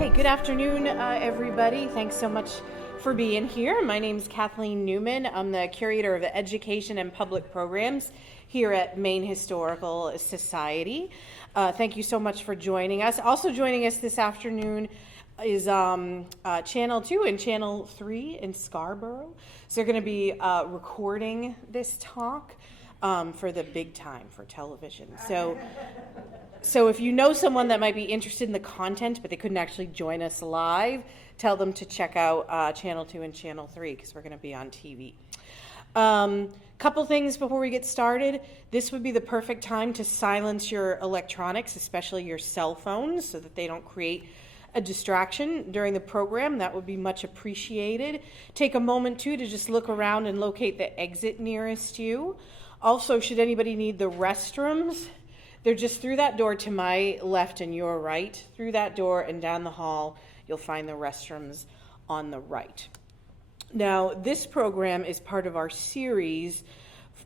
Hey, good afternoon, everybody. Thanks so much for being here. My name is Kathleen Newman. I'm the Curator of Education and Public Programs here at Maine Historical Society. Thank you so much for joining us. Also joining us this afternoon is Channel 2 and Channel 3 in Scarborough. So they're going to be recording this talk for the big time for television. So if you know someone that might be interested in the content, but they couldn't actually join us live, tell them to check out Channel 2 and Channel 3 because we're going to be on TV. Couple things before we get started. This would be the perfect time to silence your electronics, especially your cell phones, so that they don't create a distraction during the program. That would be much appreciated. Take a moment, too, to just look around and locate the exit nearest you. Also, should anybody need the restrooms, they're just through that door to my left and your right. Through that door and down the hall, you'll find the restrooms on the right. Now, this program is part of our series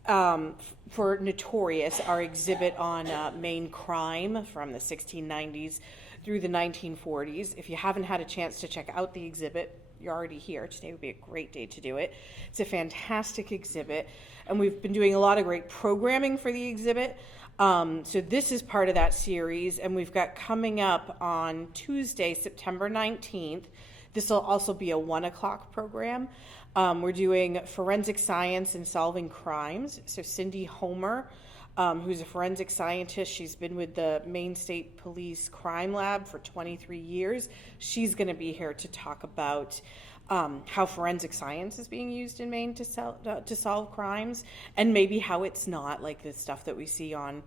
for Notorious, our exhibit on Maine crime from the 1690s through the 1940s. If you haven't had a chance to check out the exhibit, you're already here. Today would be a great day to do it. It's a fantastic exhibit, and we've been doing a lot of great programming for the exhibit. So this is part of that series, and we've got coming up on Tuesday, September 19th. This will also be a 1 o'clock program. We're doing forensic science and solving crimes. So Cindy Homer, who's a forensic scientist, she's been with the Maine State Police Crime Lab for 23 years. She's going to be here to talk about how forensic science is being used in Maine to solve crimes, and maybe how it's not, like the stuff that we see on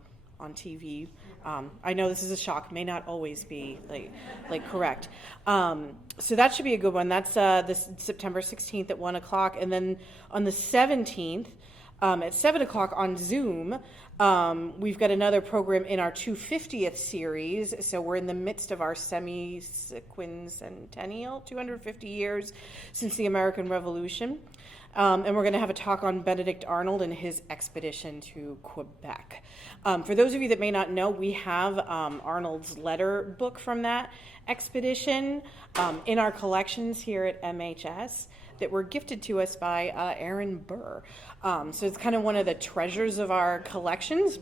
TV. I know this is a shock, may not always be like correct. So that should be a good one. That's this September 16th at 1 o'clock, and then on the 17th at 7 o'clock on Zoom, we've got another program in our 250th series. So we're in the midst of our semi-quincentennial, 250 years since the American Revolution. And we're going to have a talk on Benedict Arnold and his expedition to Quebec. For those of you that may not know, we have Arnold's letter book from that expedition in our collections here at MHS that were gifted to us by Aaron Burr. So it's kind of one of the treasures of our collections.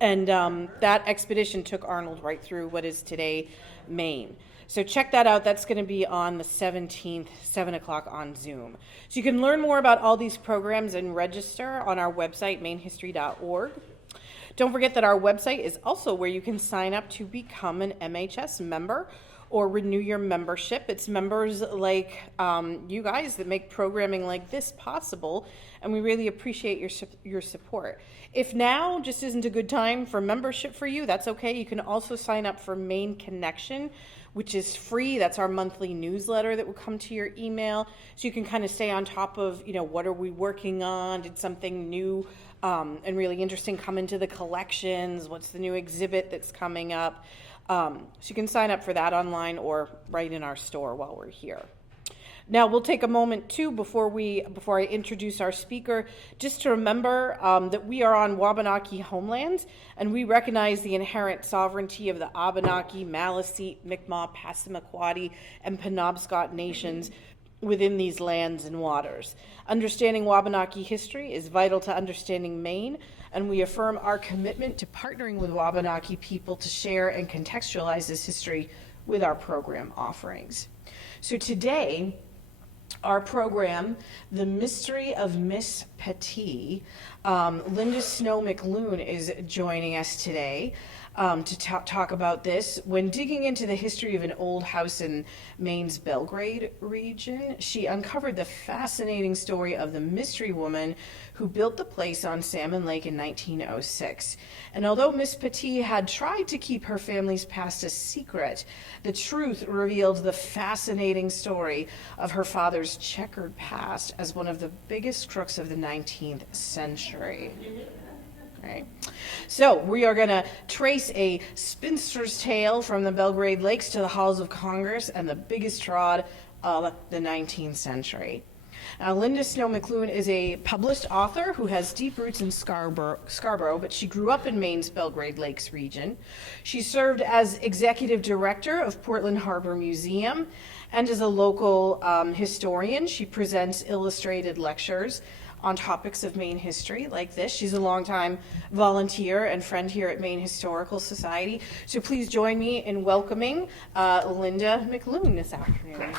And that expedition took Arnold right through what is today Maine. So check that out. That's going to be on the 17th, 7 o'clock on Zoom. So you can learn more about all these programs and register on our website, mainehistory.org. Don't forget that our website is also where you can sign up to become an MHS member or renew your membership. It's members like you guys that make programming like this possible, and we really appreciate your support. If now just isn't a good time for membership for you, that's okay. You can also sign up for Maine Connection, which is free. That's our monthly newsletter that will come to your email, so you can kind of stay on top of, what are we working on? Did something new and really interesting come into the collections? What's the new exhibit that's coming up? So you can sign up for that online or right in our store while we're here. Now we'll take a moment too before I introduce our speaker, just to remember that we are on Wabanaki homelands, and we recognize the inherent sovereignty of the Abenaki, Maliseet, Mi'kmaq, Passamaquoddy, and Penobscot nations within these lands and waters. Understanding Wabanaki history is vital to understanding Maine, and we affirm our commitment to partnering with Wabanaki people to share and contextualize this history with our program offerings. So today, our program, The Mystery of Miss Pattee, Linda Snow McLoon is joining us today to talk about this. When digging into the history of an old house in Maine's Belgrade region, she uncovered the fascinating story of the mystery woman who built the place on Salmon Lake in 1906. And although Miss Pattee had tried to keep her family's past a secret, the truth revealed the fascinating story of her father's checkered past as one of the biggest crooks of the 19th century. Right. So we are going to trace a spinster's tale from the Belgrade Lakes to the halls of Congress and the biggest fraud of the 19th century. Linda Snow McLoon is a published author who has deep roots in Scarborough, but she grew up in Maine's Belgrade Lakes region. She served as executive director of Portland Harbor Museum and as a local historian. She presents illustrated lectures on topics of Maine history like this. She's a longtime volunteer and friend here at Maine Historical Society. So please join me in welcoming Linda McLoon this afternoon.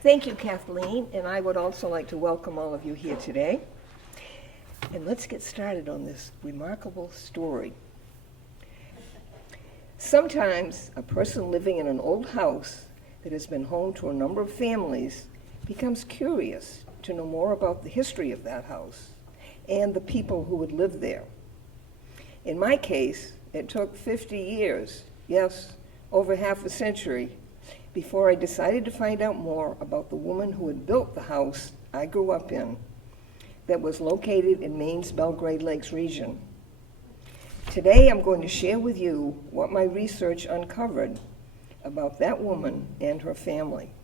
Thank you, Kathleen, and I would also like to welcome all of you here today. And let's get started on this remarkable story. Sometimes a person living in an old house that has been home to a number of families becomes curious to know more about the history of that house and the people who would live there. In my case, it took 50 years, yes, over half a century, before I decided to find out more about the woman who had built the house I grew up in that was located in Maine's Belgrade Lakes region. Today I'm going to share with you what my research uncovered about that woman and her family.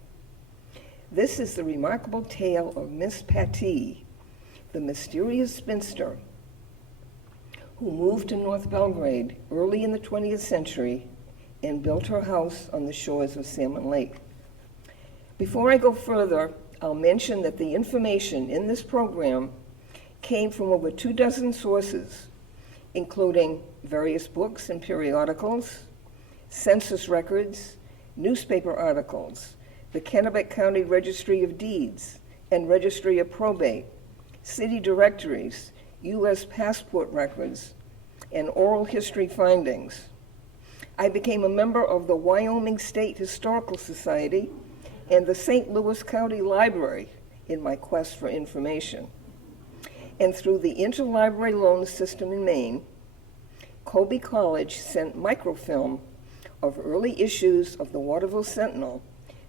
This is the remarkable tale of Miss Pattee, the mysterious spinster who moved to North Belgrade early in the 20th century and built her house on the shores of Salmon Lake. Before I go further, I'll mention that the information in this program came from over 24 sources, including various books and periodicals, census records, newspaper articles, the Kennebec County Registry of Deeds and Registry of Probate, city directories, U.S. passport records, and oral history findings. I became a member of the Wyoming State Historical Society and the St. Louis County Library in my quest for information. And through the interlibrary loan system in Maine, Colby College sent microfilm of early issues of the Waterville Sentinel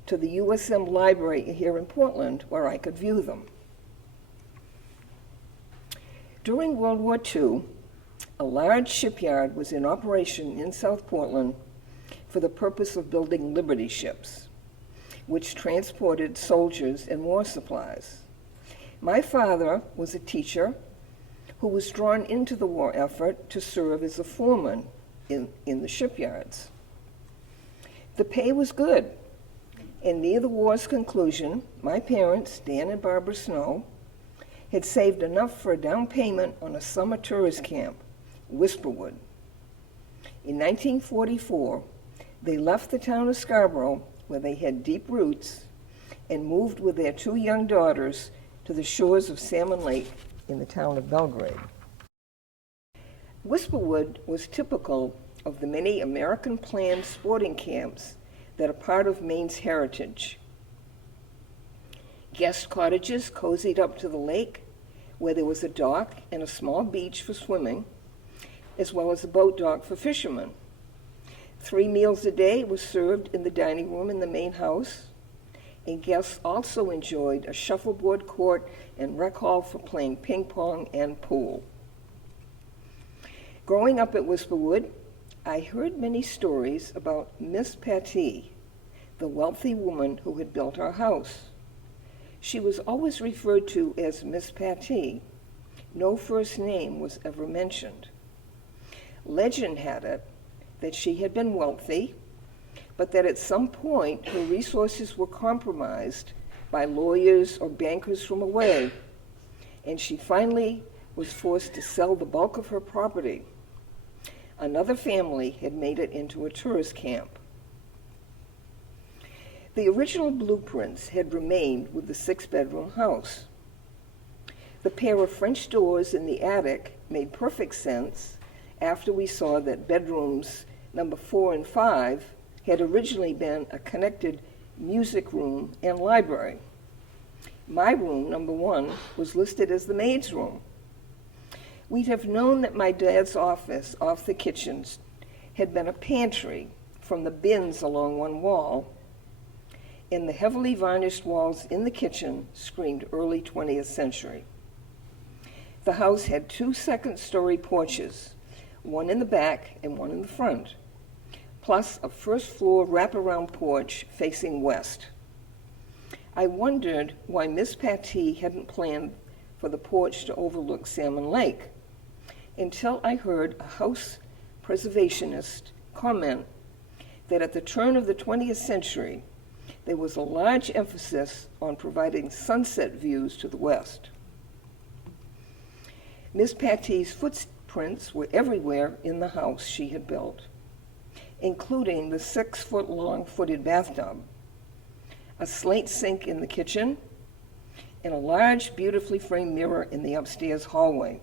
to the USM Library here in Portland, where I could view them. During World War II, a large shipyard was in operation in South Portland for the purpose of building Liberty ships, which transported soldiers and war supplies. My father was a teacher who was drawn into the war effort to serve as a foreman in the shipyards. The pay was good, and near the war's conclusion, my parents, Dan and Barbara Snow, had saved enough for a down payment on a summer tourist camp, Whisperwood. In 1944, they left the town of Scarborough, where they had deep roots, and moved with their 2 young daughters to the shores of Salmon Lake in the town of Belgrade. Whisperwood was typical of the many American planned sporting camps that are part of Maine's heritage. Guest cottages cozied up to the lake, where there was a dock and a small beach for swimming, as well as a boat dock for fishermen. 3 meals a day were served in the dining room in the main house, and guests also enjoyed a shuffleboard court and rec hall for playing ping pong and pool. Growing up at Whisperwood, I heard many stories about Miss Pattee, the wealthy woman who had built our house. She was always referred to as Miss Pattee. No first name was ever mentioned. Legend had it that she had been wealthy, but that at some point her resources were compromised by lawyers or bankers from away, and she finally was forced to sell the bulk of her property. Another family had made it into a tourist camp. The original blueprints had remained with the 6-bedroom house. The pair of French doors in the attic made perfect sense after we saw that bedrooms number 4 and 5 had originally been a connected music room and library. My room, number 1, was listed as the maid's room. We'd have known that my dad's office off the kitchens had been a pantry from the bins along one wall, and the heavily varnished walls in the kitchen screamed early 20th century. The house had 2 second-story porches, one in the back and one in the front, plus a first-floor wraparound porch facing west. I wondered why Miss Pattee hadn't planned for the porch to overlook Salmon Lake until I heard a house preservationist comment that at the turn of the 20th century, there was a large emphasis on providing sunset views to the west. Miss Pattee's footprints were everywhere in the house she had built, including the 6-foot-long footed bathtub, a slate sink in the kitchen, and a large, beautifully framed mirror in the upstairs hallway.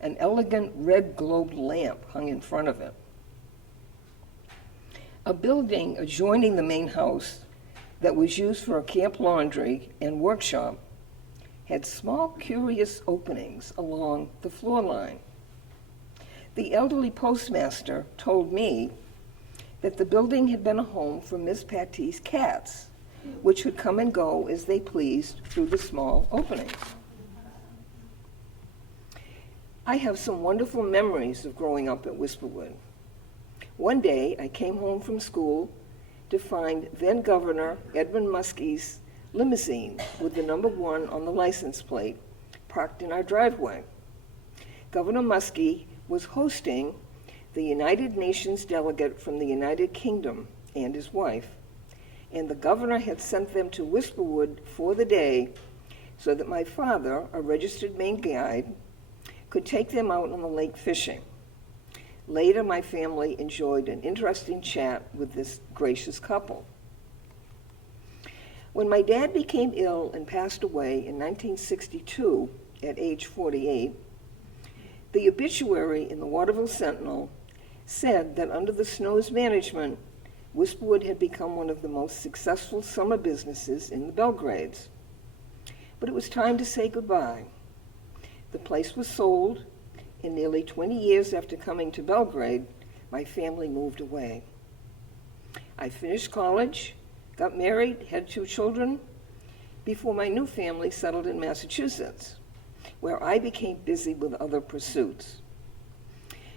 An elegant red globed lamp hung in front of it. A building adjoining the main house that was used for a camp laundry and workshop had small, curious openings along the floor line. The elderly postmaster told me that the building had been a home for Miss Pattee's cats, which would come and go as they pleased through the small openings. I have some wonderful memories of growing up at Whisperwood. One day, I came home from school to find then-Governor Edmund Muskie's limousine with the number 1 on the license plate parked in our driveway. Governor Muskie was hosting the United Nations delegate from the United Kingdom and his wife, and the governor had sent them to Whisperwood for the day so that my father, a registered Maine guide, could take them out on the lake fishing. Later, my family enjoyed an interesting chat with this gracious couple. When my dad became ill and passed away in 1962 at age 48, the obituary in the Waterville Sentinel said that under the Snow's management, Whisperwood had become one of the most successful summer businesses in the Belgrades. But it was time to say goodbye. The place was sold, and nearly 20 years after coming to Belgrade, my family moved away. I finished college, got married, had 2 children, before my new family settled in Massachusetts, where I became busy with other pursuits.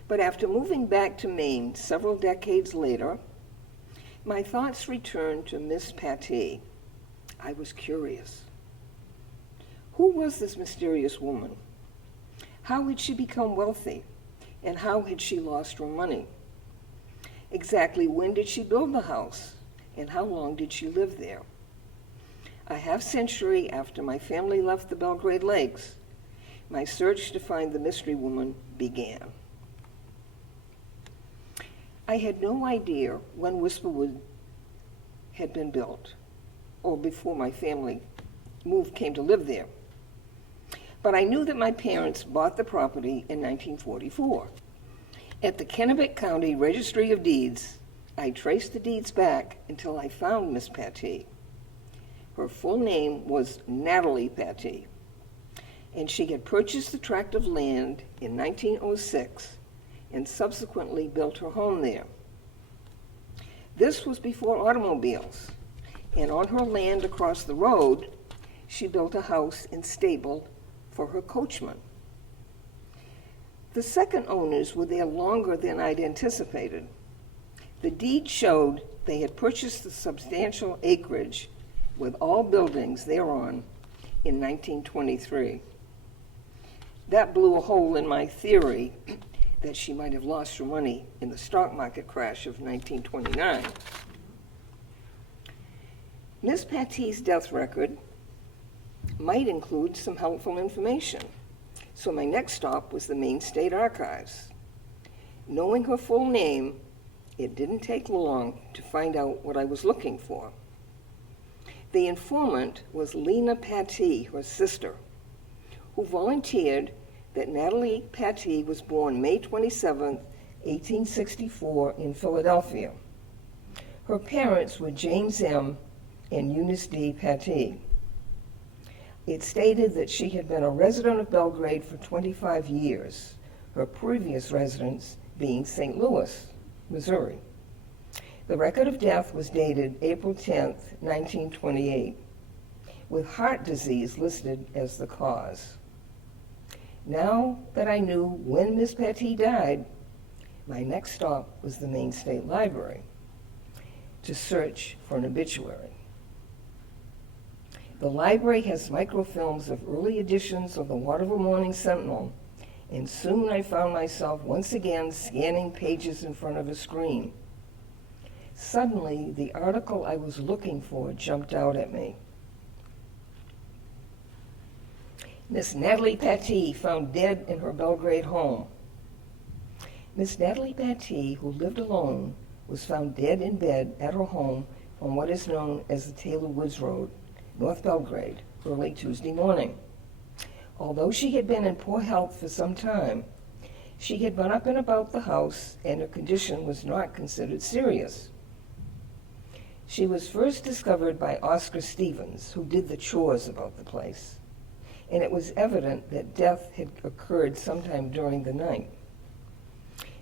But after moving back to Maine several decades later, my thoughts returned to Miss Pattee. I was curious. Who was this mysterious woman? How had she become wealthy? And how had she lost her money? Exactly when did she build the house? And how long did she live there? A half-century after my family left the Belgrade Lakes, my search to find the mystery woman began. I had no idea when Whisperwood had been built, or before my family came to live there. But I knew that my parents bought the property in 1944. At the Kennebec County Registry of Deeds, I traced the deeds back until I found Miss Pattee. Her full name was Natalie Pattee, and she had purchased the tract of land in 1906 and subsequently built her home there. This was before automobiles, and on her land across the road, she built a house and stable for her coachman. The second owners were there longer than I'd anticipated. The deed showed they had purchased the substantial acreage with all buildings thereon in 1923. That blew a hole in my theory that she might have lost her money in the stock market crash of 1929. Miss Pattee's death record might include some helpful information, so my next stop was the Maine State Archives. Knowing her full name, it didn't take long to find out what I was looking for. The informant was Lena Pattee, her sister, who volunteered that Natalie Pattee was born May 27, 1864 in Philadelphia. Her parents were James M. and Eunice D. Pattee. It stated that she had been a resident of Belgrade for 25 years, her previous residence being St. Louis, Missouri. The record of death was dated April 10, 1928, with heart disease listed as the cause. Now that I knew when Miss Pattee died, my next stop was the Maine State Library to search for an obituary. The library has microfilms of early editions of the Waterville Morning Sentinel, and soon I found myself once again scanning pages in front of a screen. Suddenly, the article I was looking for jumped out at me. Miss Natalie Pattee found dead in her Belgrade home. Miss Natalie Pattee, who lived alone, was found dead in bed at her home on what is known as the Taylor Woods Road, North Belgrade, early Tuesday morning. Although she had been in poor health for some time, she had been up and about the house, and her condition was not considered serious. She was first discovered by Oscar Stevens, who did the chores about the place, and it was evident that death had occurred sometime during the night.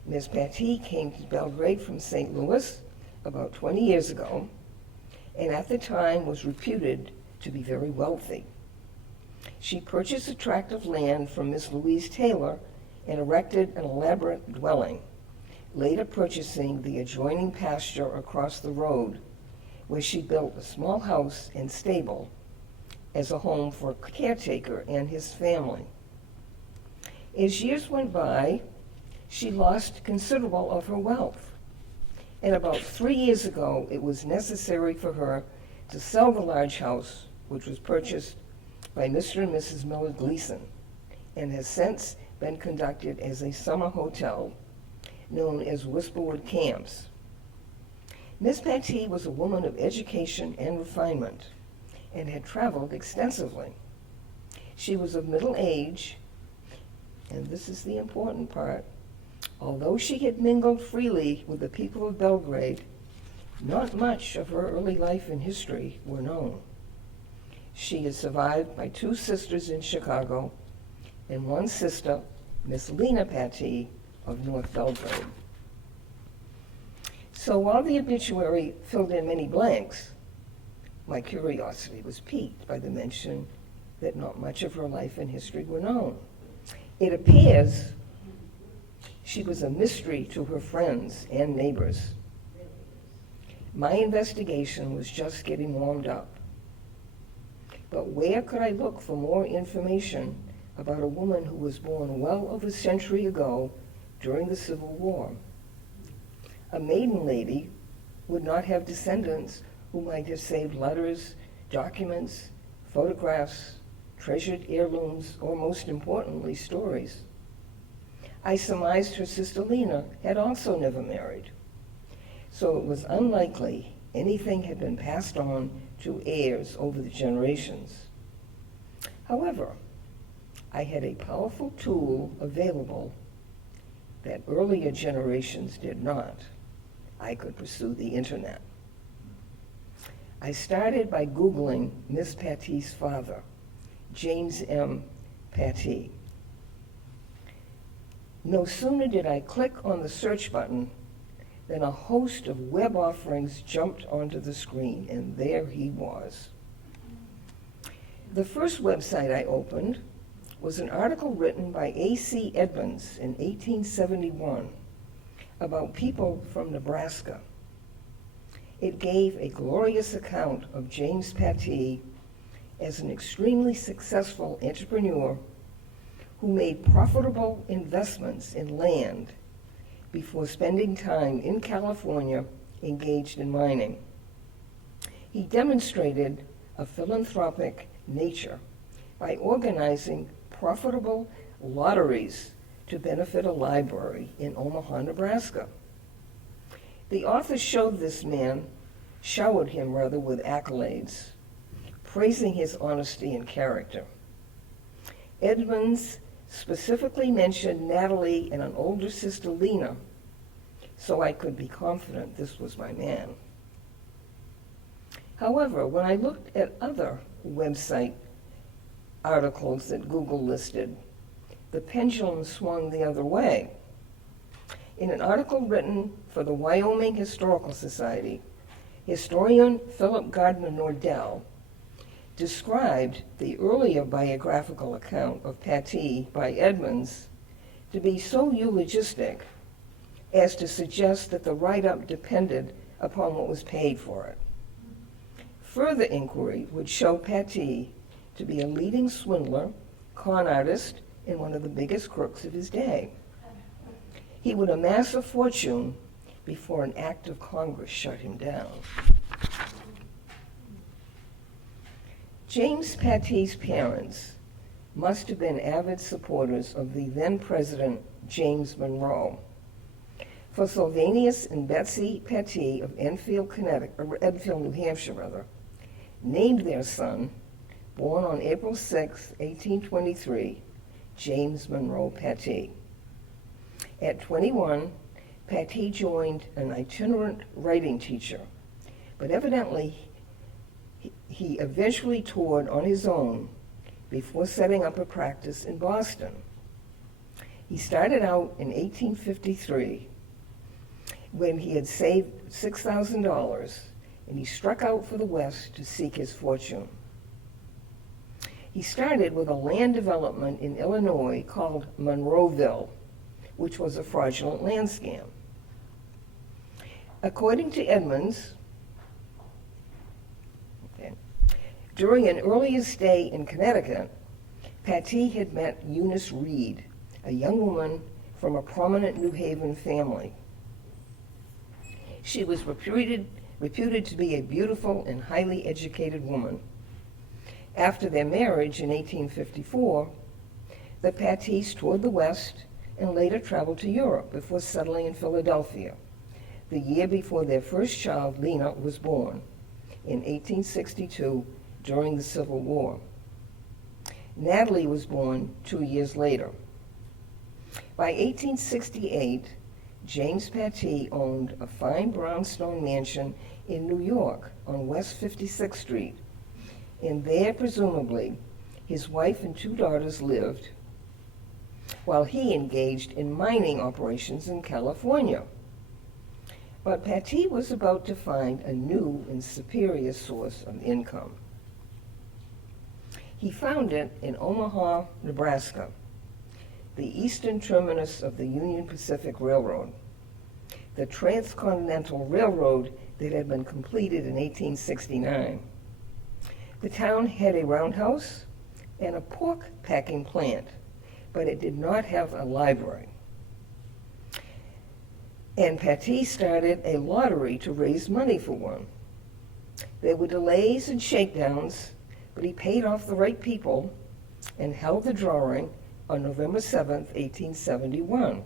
Miss Pattee came to Belgrade from St. Louis about 20 years ago, and at the time was reputed to be very wealthy. She purchased a tract of land from Miss Louise Taylor and erected an elaborate dwelling, later purchasing the adjoining pasture across the road, where she built a small house and stable as a home for a caretaker and his family. As years went by, she lost considerable of her wealth, and about 3 years ago, it was necessary for her to sell the large house, which was purchased by Mr. and Mrs. Miller Gleason, and has since been conducted as a summer hotel known as Whisperwood Camps. Miss Pattee was a woman of education and refinement and had traveled extensively. She was of middle age, and this is the important part. Although she had mingled freely with the people of Belgrade, not much of her early life and history were known. She is survived by 2 sisters in Chicago and one sister, Miss Lena Pattee of North Belgrade. So while the obituary filled in many blanks, my curiosity was piqued by the mention that not much of her life and history were known. It appears she was a mystery to her friends and neighbors. My investigation was just getting warmed up. But where could I look for more information about a woman who was born well over a century ago during the Civil War? A maiden lady would not have descendants who might have saved letters, documents, photographs, treasured heirlooms, or most importantly, stories. I surmised her sister Lena had also never married, so it was unlikely anything had been passed on to heirs over the generations. However, I had a powerful tool available that earlier generations did not. I could pursue the internet. I started by Googling Miss Pattee's father, James M. Pattee. No sooner did I click on the search button than a host of web offerings jumped onto the screen, and there he was. The first website I opened was an article written by A.C. Edmonds in 1871 about people from Nebraska. It gave a glorious account of James Pattee as an extremely successful entrepreneur who made profitable investments in land before spending time in California engaged in mining. He demonstrated a philanthropic nature by organizing profitable lotteries to benefit a library in Omaha, Nebraska. The author showered him with accolades, praising his honesty and character. Edmonds specifically mentioned Natalie and an older sister, Lena, so I could be confident this was my man. However, when I looked at other website articles that Google listed, the pendulum swung the other way. In an article written for the Wyoming Historical Society, historian Philip Gardner Nordell described the earlier biographical account of Pattee by Edmonds to be so eulogistic as to suggest that the write-up depended upon what was paid for it. Further inquiry would show Pattee to be a leading swindler, con artist, and one of the biggest crooks of his day. He would amass a fortune before an act of Congress shut him down. James Pattee's parents must have been avid supporters of the then President James Monroe, for Sylvanus and Betsy Pattee of Enfield, New Hampshire, named their son, born on April 6, 1823, James Monroe Pattee. At 21, Pattee joined an itinerant writing teacher, but evidently he eventually toured on his own before setting up a practice in Boston. He started out in 1853 when he had saved $6,000, and he struck out for the West to seek his fortune. He started with a land development in Illinois called Monroeville, which was a fraudulent land scam. According to Edmonds, during an earlier stay in Connecticut, Pattee had met Eunice Reed, a young woman from a prominent New Haven family. She was reputed to be a beautiful and highly educated woman. After their marriage in 1854, the Pattees toured the West and later traveled to Europe before settling in Philadelphia, the year before their first child, Lena, was born, in 1862 during the Civil War. Natalie was born 2 years later. By 1868, James Pattee owned a fine brownstone mansion in New York on West 56th Street, and there, presumably, his wife and 2 daughters lived, while he engaged in mining operations in California. But Pattee was about to find a new and superior source of income. He found it in Omaha, Nebraska, the eastern terminus of the Union Pacific Railroad, the transcontinental railroad that had been completed in 1869. The town had a roundhouse and a pork packing plant, but it did not have a library. And Pattee started a lottery to raise money for one. There were delays and shakedowns, but he paid off the right people and held the drawing on November 7th, 1871.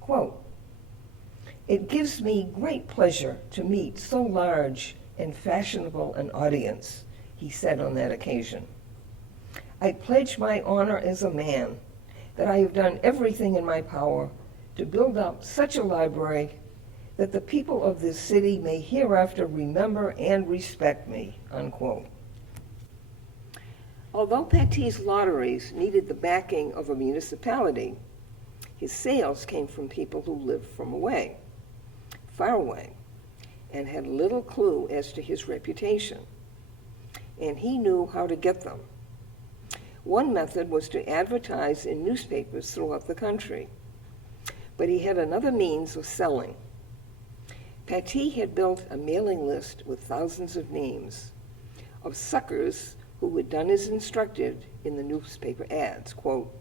Quote, "It gives me great pleasure to meet so large and fashionable an audience," he said on that occasion. "I pledge my honor as a man that I have done everything in my power to build up such a library that the people of this city may hereafter remember and respect me," unquote. Although Pattee's lotteries needed the backing of a municipality, his sales came from people who lived far away, and had little clue as to his reputation. And he knew how to get them. One method was to advertise in newspapers throughout the country, but he had another means of selling. Pattee had built a mailing list with thousands of names of suckers who had done as instructed in the newspaper ads, quote,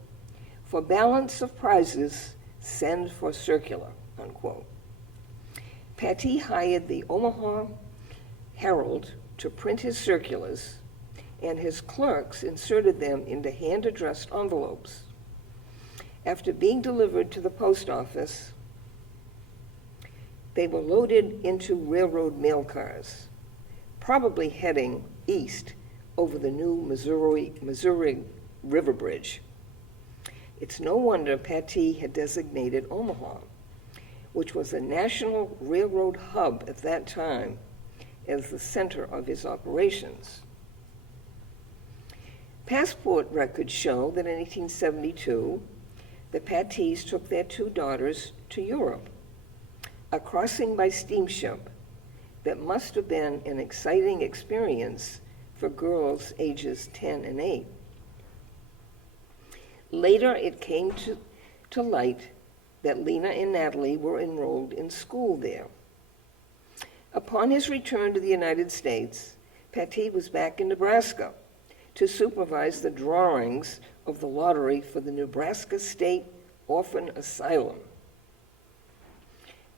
"For balance of prizes, send for circular," unquote. Pattee hired the Omaha Herald to print his circulars, and his clerks inserted them into hand-addressed envelopes. After being delivered to the post office, they were loaded into railroad mail cars, probably heading east over the new Missouri River Bridge. It's no wonder Pattee had designated Omaha, which was a national railroad hub at that time, as the center of his operations. Passport records show that in 1872, the Pattees took their 2 daughters to Europe, a crossing by steamship that must have been an exciting experience for girls ages 10 and 8. Later, it came to light that Lena and Natalie were enrolled in school there. Upon his return to the United States, Pattee was back in Nebraska to supervise the drawings of the lottery for the Nebraska State Orphan Asylum.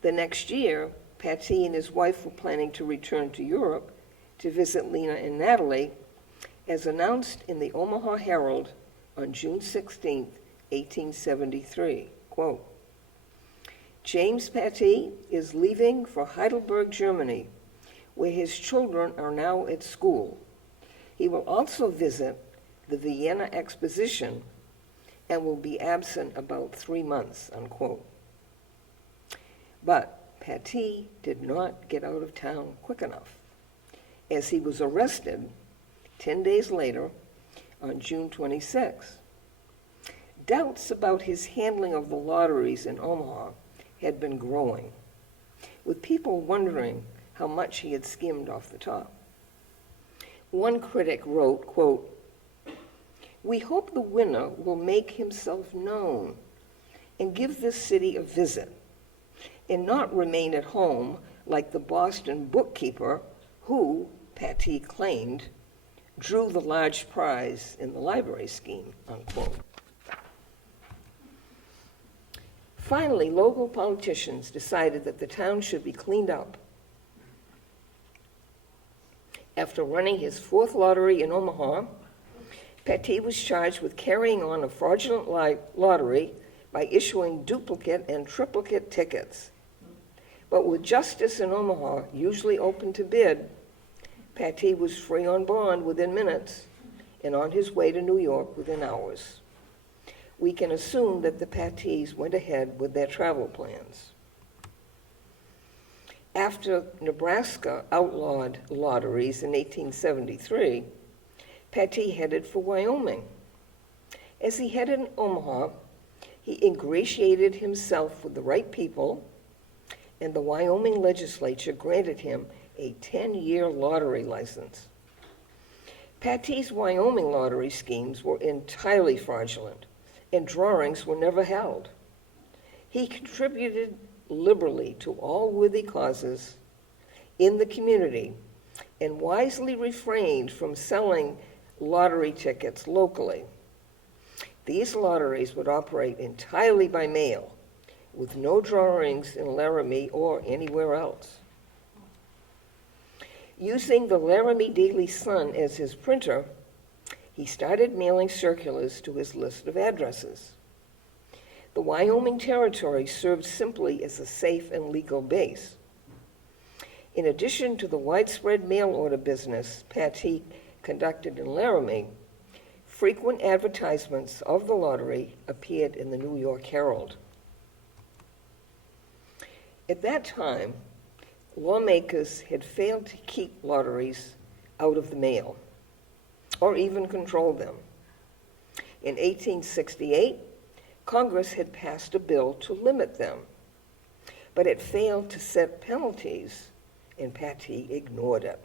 The next year, Pattee and his wife were planning to return to Europe to visit Lena and Natalie, as announced in the Omaha Herald on June 16, 1873. Quote, "James Pattee is leaving for Heidelberg, Germany, where his children are now at school. He will also visit the Vienna Exposition and will be absent about 3 months," unquote. But Pattee did not get out of town quick enough, as he was arrested 10 days later on June 26. Doubts about his handling of the lotteries in Omaha had been growing, with people wondering how much he had skimmed off the top. One critic wrote, quote, "We hope the winner will make himself known and give this city a visit, and not remain at home like the Boston bookkeeper who, Pattee claimed, drew the large prize in the library scheme," unquote. Finally, local politicians decided that the town should be cleaned up. After running his 4th lottery in Omaha, Pattee was charged with carrying on a fraudulent lottery by issuing duplicate and triplicate tickets. But with justice in Omaha usually open to bid, Pattee was free on bond within minutes and on his way to New York within hours. We can assume that the Pattees went ahead with their travel plans. After Nebraska outlawed lotteries in 1873, Pattee headed for Wyoming. As he headed Omaha, he ingratiated himself with the right people, and the Wyoming legislature granted him a 10-year lottery license. Pattee's Wyoming lottery schemes were entirely fraudulent, and drawings were never held. He contributed liberally to all worthy causes in the community and wisely refrained from selling lottery tickets locally. These lotteries would operate entirely by mail, with no drawings in Laramie or anywhere else. Using the Laramie Daily Sun as his printer, he started mailing circulars to his list of addresses. The Wyoming Territory served simply as a safe and legal base. In addition to the widespread mail order business Pattee conducted in Laramie, frequent advertisements of the lottery appeared in the New York Herald. At that time, lawmakers had failed to keep lotteries out of the mail, or even control them. In 1868, Congress had passed a bill to limit them, but it failed to set penalties, and Pattee ignored it.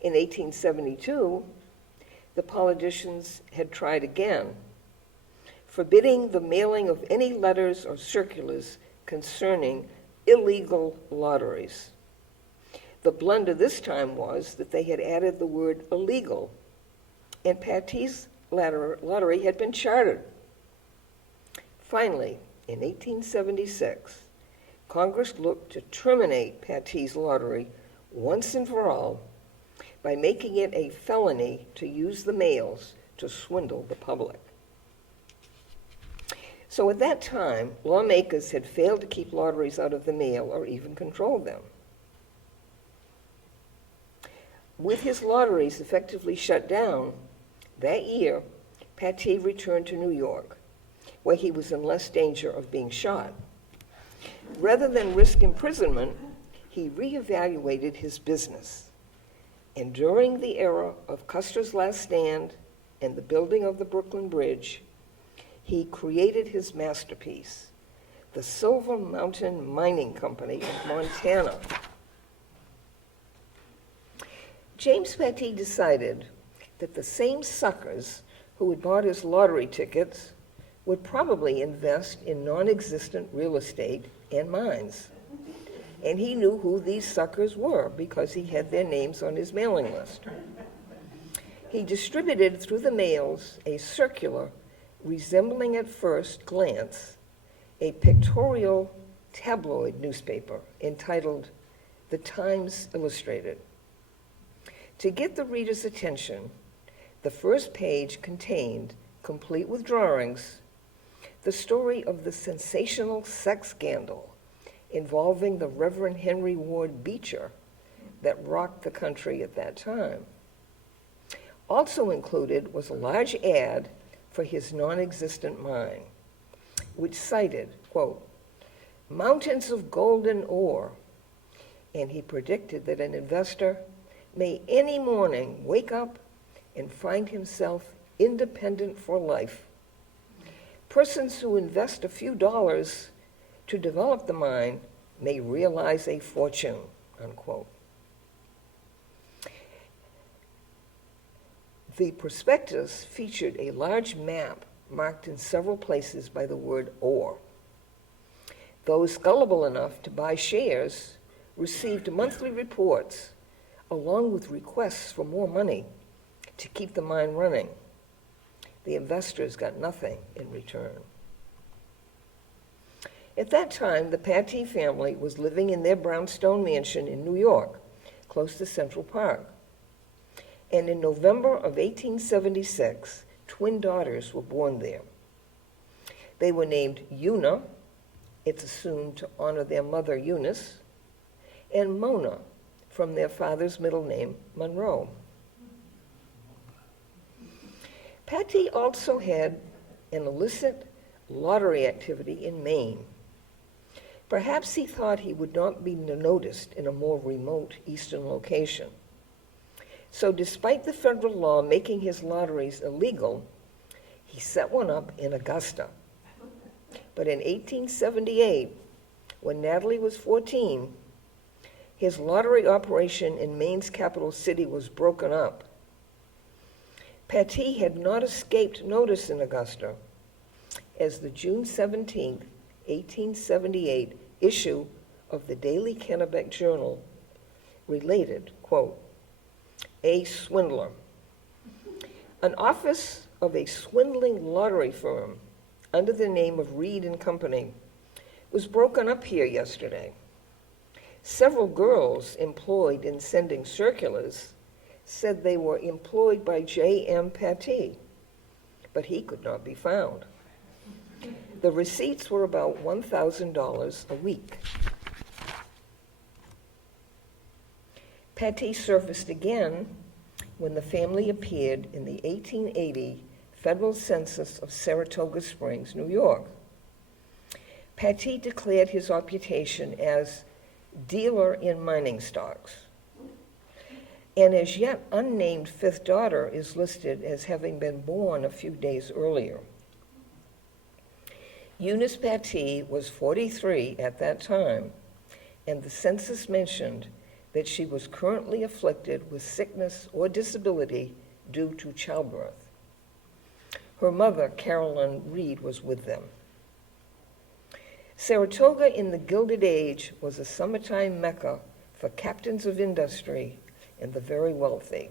In 1872, the politicians had tried again, forbidding the mailing of any letters or circulars concerning illegal lotteries. The blunder this time was that they had added the word illegal, and Pattee's lottery had been chartered. Finally, in 1876, Congress looked to terminate Pattee's lottery once and for all by making it a felony to use the mails to swindle the public. So at that time, lawmakers had failed to keep lotteries out of the mail or even control them. With his lotteries effectively shut down, that year, Pattee returned to New York, where he was in less danger of being shot. Rather than risk imprisonment, he reevaluated his business. And during the era of Custer's Last Stand and the building of the Brooklyn Bridge, he created his masterpiece, the Silver Mountain Mining Company of Montana. James Pattee decided that the same suckers who had bought his lottery tickets would probably invest in non-existent real estate and mines. And he knew who these suckers were because he had their names on his mailing list. He distributed through the mails a circular resembling at first glance a pictorial tabloid newspaper entitled The Times Illustrated. To get the reader's attention, the first page contained, complete with drawings, the story of the sensational sex scandal involving the Reverend Henry Ward Beecher that rocked the country at that time. Also included was a large ad for his non-existent mine, which cited, quote, mountains of golden ore, and he predicted that an investor may any morning wake up and find himself independent for life. Persons who invest a few dollars to develop the mine may realize a fortune, unquote. The prospectus featured a large map marked in several places by the word ore. Those gullible enough to buy shares received monthly reports along with requests for more money to keep the mine running. The investors got nothing in return. At that time, the Pattee family was living in their brownstone mansion in New York, close to Central Park. And in November of 1876, twin daughters were born there. They were named Una, it's assumed to honor their mother Eunice, and Mona, from their father's middle name, Monroe. Pattee also had an illicit lottery activity in Maine. Perhaps he thought he would not be noticed in a more remote eastern location. So despite the federal law making his lotteries illegal, he set one up in Augusta. But in 1878, when Natalie was 14, his lottery operation in Maine's capital city was broken up. Pattee had not escaped notice in Augusta, as the June 17, 1878 issue of the Daily Kennebec Journal related, quote, a swindler. An office of a swindling lottery firm under the name of Reed and Company was broken up here yesterday. Several girls employed in sending circulars said they were employed by J.M. Pattee, but he could not be found. The receipts were about $1,000 a week. Pattee surfaced again when the family appeared in the 1880 federal census of Saratoga Springs, New York. Pattee declared his occupation as dealer in mining stocks. An as yet unnamed fifth daughter is listed as having been born a few days earlier. Eunice Pattee was 43 at that time, and the census mentioned that she was currently afflicted with sickness or disability due to childbirth. Her mother, Carolyn Reed, was with them. Saratoga in the Gilded Age was a summertime mecca for captains of industry and the very wealthy,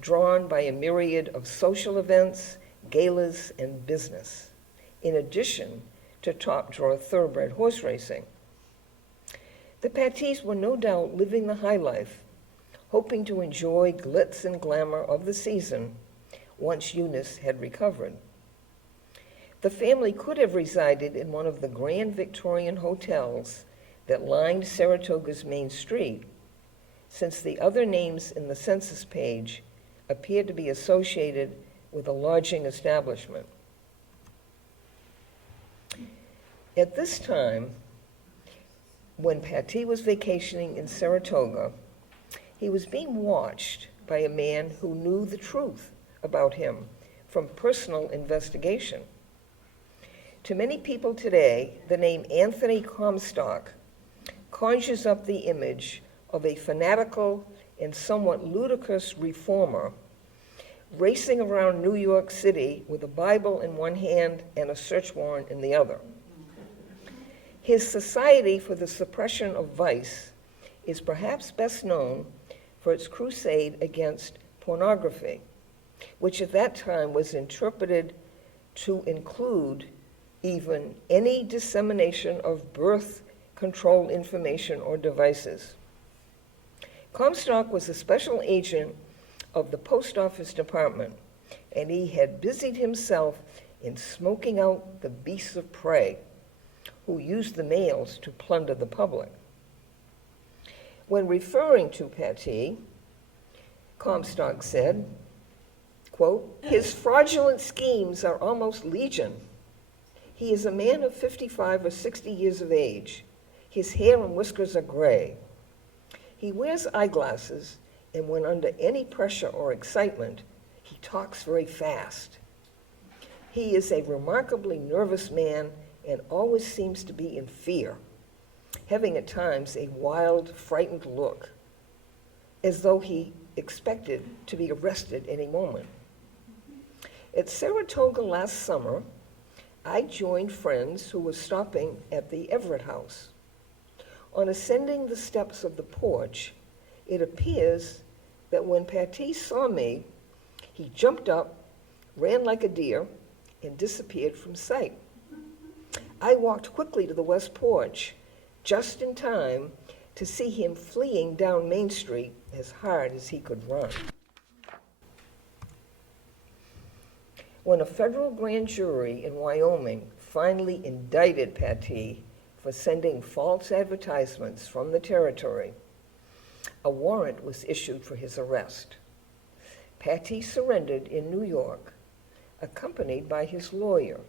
drawn by a myriad of social events, galas, and business, in addition to top-drawer thoroughbred horse racing. The Pattees were no doubt living the high life, hoping to enjoy glitz and glamour of the season once Eunice had recovered. The family could have resided in one of the grand Victorian hotels that lined Saratoga's main street, since the other names in the census page appeared to be associated with a lodging establishment. At this time, when Pattee was vacationing in Saratoga, he was being watched by a man who knew the truth about him from personal investigation. To many people today, the name Anthony Comstock conjures up the image of a fanatical and somewhat ludicrous reformer, racing around New York City with a Bible in one hand and a search warrant in the other. His Society for the Suppression of Vice is perhaps best known for its crusade against pornography, which at that time was interpreted to include even any dissemination of birth control information or devices. Comstock was a special agent of the Post Office Department, and he had busied himself in smoking out the beasts of prey who used the mails to plunder the public. When referring to Pattee, Comstock said, quote, "His fraudulent schemes are almost legion. He is a man of 55 or 60 years of age. His hair and whiskers are gray. He wears eyeglasses, and when under any pressure or excitement, he talks very fast. He is a remarkably nervous man and always seems to be in fear, having at times a wild, frightened look, as though he expected to be arrested any moment. At Saratoga last summer, I joined friends who were stopping at the Everett House. On ascending the steps of the porch, it appears that when Pattee saw me, he jumped up, ran like a deer, and disappeared from sight. I walked quickly to the west porch, just in time to see him fleeing down Main Street as hard as he could run." When a federal grand jury in Wyoming finally indicted Pattee for sending false advertisements from the territory, a warrant was issued for his arrest. Pattee surrendered in New York, accompanied by his lawyer,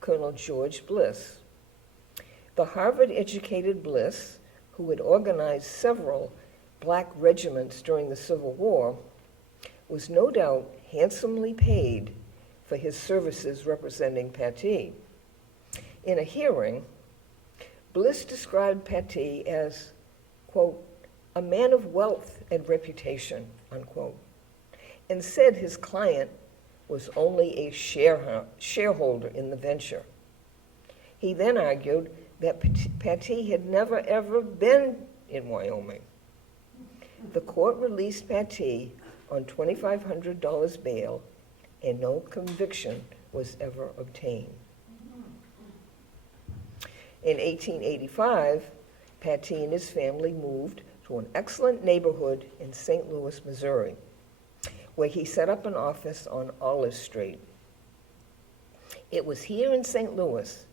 Colonel George Bliss. The Harvard-educated Bliss, who had organized several black regiments during the Civil War, was no doubt handsomely paid for his services representing Pattee. In a hearing, Bliss described Pattee as, quote, "a man of wealth and reputation," unquote, and said his client was only a shareholder in the venture. He then argued that Pattee had never ever been in Wyoming. The court released Pattee on $2,500 bail, and no conviction was ever obtained. In 1885, Pattee and his family moved to an excellent neighborhood in St. Louis, Missouri, where he set up an office on Olive Street. It was here in St. Louis